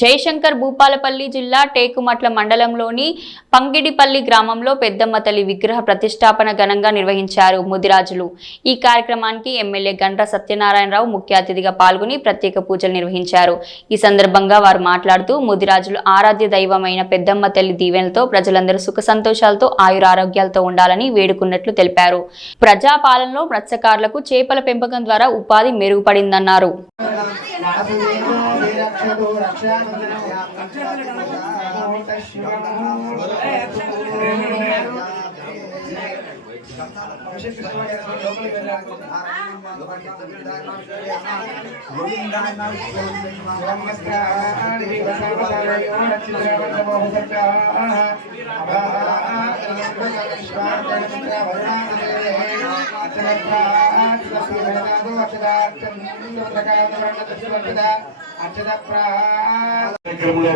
జయశంకర్ భూపాలపల్లి జిల్లా టేకుమట్ల మండలంలోని పంగిడిపల్లి గ్రామంలో పెద్దమ్మ తల్లి విగ్రహ ప్రతిష్టాపన ఘనంగా నిర్వహించారు ముదిరాజులు। ఈ కార్యక్రమానికి ఎమ్మెల్యే గండ్ర సత్యనారాయణరావు ముఖ్య అతిథిగా పాల్గొని ప్రత్యేక పూజలు నిర్వహించారు। ఈ సందర్భంగా వారు మాట్లాడుతూ ముదిరాజులు ఆరాధ్య దైవమైన పెద్దమ్మ తల్లి దీవెనలతో ప్రజలందరూ సుఖ సంతోషాలతో ఆయురారోగ్యాలతో ఉండాలని వేడుకున్నట్లు తెలిపారు। ప్రజాపాలనలో మత్స్యకారులకు చేపల పెంపకం ద్వారా ఉపాధి మెరుగుపడిందన్నారు।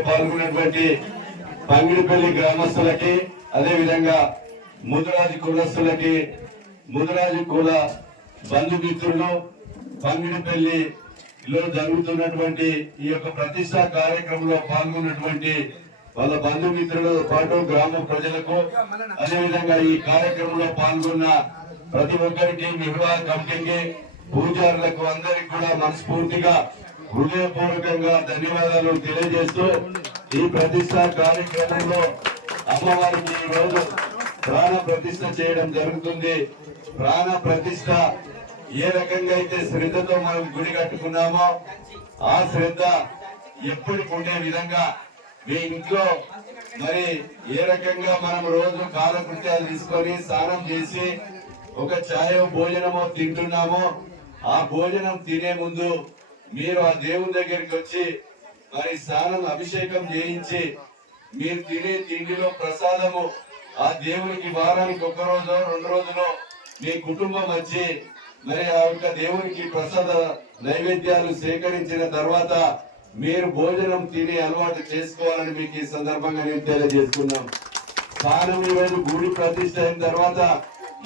పాల్గొన్నటువంటి పంగిడిపల్లి గ్రామస్తులకి అదే విధంగా ముదిరాజు కులస్తులకి ముదిరాజు కుల బంధుమిత్రులు పంగిడిపల్లిలో జరుగుతున్నటువంటి ఈ యొక్క ప్రతిష్టా కార్యక్రమంలో పాల్గొన్నటువంటి వాళ్ళ బంధుమిత్రులు పాటు గ్రామ ప్రజలకు అదే విధంగా ఈ కార్యక్రమంలో పాల్గొన్న ప్రతి ఒక్కరికి నిర్వాహక కమిటీకి పూజారులకు అందరికి కూడా మనస్ఫూర్తిగా హృదయపూర్వకంగా ధన్యవాదాలు తెలియజేస్తూ ఈ ప్రతిష్టా కార్యక్రమంలో అమ్మవారికి ఈ రోజు ప్రాణ ప్రతిష్ఠ చేయడం జరుగుతుంది। ప్రాణ ప్రతిష్ఠ ఏ రకంగా అయితే శ్రద్ధతో మనం గుడి కట్టుకున్నామో ఆ శ్రద్ధ ఎప్పటికి ఉండే విధంగా మీ ఇంట్లో మరి ఏ రకంగా మనం రోజు కాలకృత్యాలు తీసుకొని స్నానం చేసి ఒక ఛాయ భోజనమో తింటున్నామో ఆ భోజనం తినే ముందు మీరు ఆ దేవుని దగ్గరికి వచ్చి మరి స్నానం అభిషేకం చేయించి మీరు తినే తిండిలో ప్రసాదము ఆ దేవునికి వారానికి ఒక రోజు 2 రోజులో మీ కుటుంబం వచ్చి మరి ఆ యొక్క దేవునికి ప్రసాద నైవేద్యాలు సేకరించిన తర్వాత మీరు భోజనం తినే అలవాటు చేసుకోవాలని మీకు ఈ సందర్భంగా నేను తెలియజేసుకున్నాం। స్నానం ఈ రోజు గుడి ప్రతిష్ఠ అయిన తర్వాత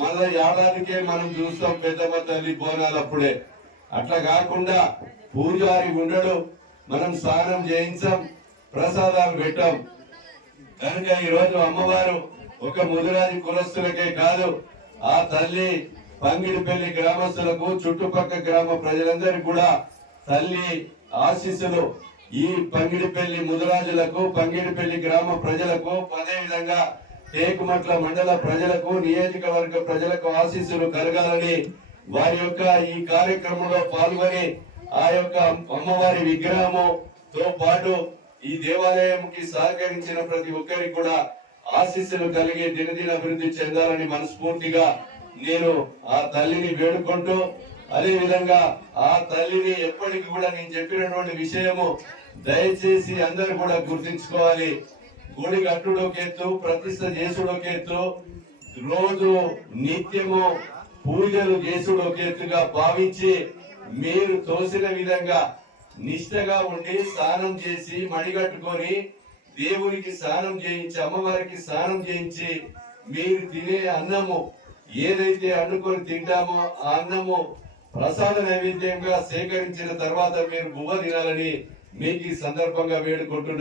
మళ్ళా ఏడాదికే మనం చూస్తాం పెద్దమ్మ తల్లి బోనాలు అప్పుడే। అట్లా కాకుండా పూజారి ఉండడు, మనం స్నానం చేయించాం, ప్రసాదాలు పెట్టాం కనుక ఈ రోజు అమ్మవారు ఒక ముదిరాజు కులస్తులకే కాదు ఆ తల్లి పంగిడిపల్లి గ్రామస్తులకు చుట్టుపక్కల గ్రామ ప్రజలందరికీ కూడా తల్లి ఆశీస్సులు ఈ పంగిడిపల్లి ముదిరాజులకు పంగిడిపల్లి గ్రామ ప్రజలకు అదే విధంగా టేకుమట్ల మండల ప్రజలకు నియోజకవర్గ ప్రజలకు ఆశీస్సులు కలగాలని వారి యొక్క ఈ కార్యక్రమంలో పాల్గొని ఆ యొక్క అమ్మవారి విగ్రహముతో పాటు ఈ దేవాలయంకి సహకరించిన ప్రతి ఒక్కరికి కూడా ఆశీస్సులు కలిగి దినదిన అభివృద్ధి చెందాలని మనస్ఫూర్తిగా నేను ఆ తల్లిని వేడుకుంటూ అదే విధంగా ఆ తల్లిని ఎప్పటికీ కూడా నేను చెప్పినటువంటి విషయము దయచేసి అందరూ కూడా గుర్తించుకోవాలి। గుడి కట్టుడోకెత్తు, ప్రతిష్ఠ చేసుడోకెత్తు, రోజు నిత్యము పూజలు చేసుడోకెత్తుగా భావించి మీరు తోసిన విధంగా నిష్టగా ఉండి స్నానం చేసి మడిగట్టుకొని దేవునికి స్నానం చేయించి అమ్మవారికి స్నానం చేయించి మీరు తినే అన్నము ఏదైతే అనుకొని తింటామో ఆ అన్నము ప్రసాద నైవేద్యంగా సేకరించిన తర్వాత మీరు బువ్వ తినాలని మీకు ఈ సందర్భంగా వేడుకుంటున్నారు।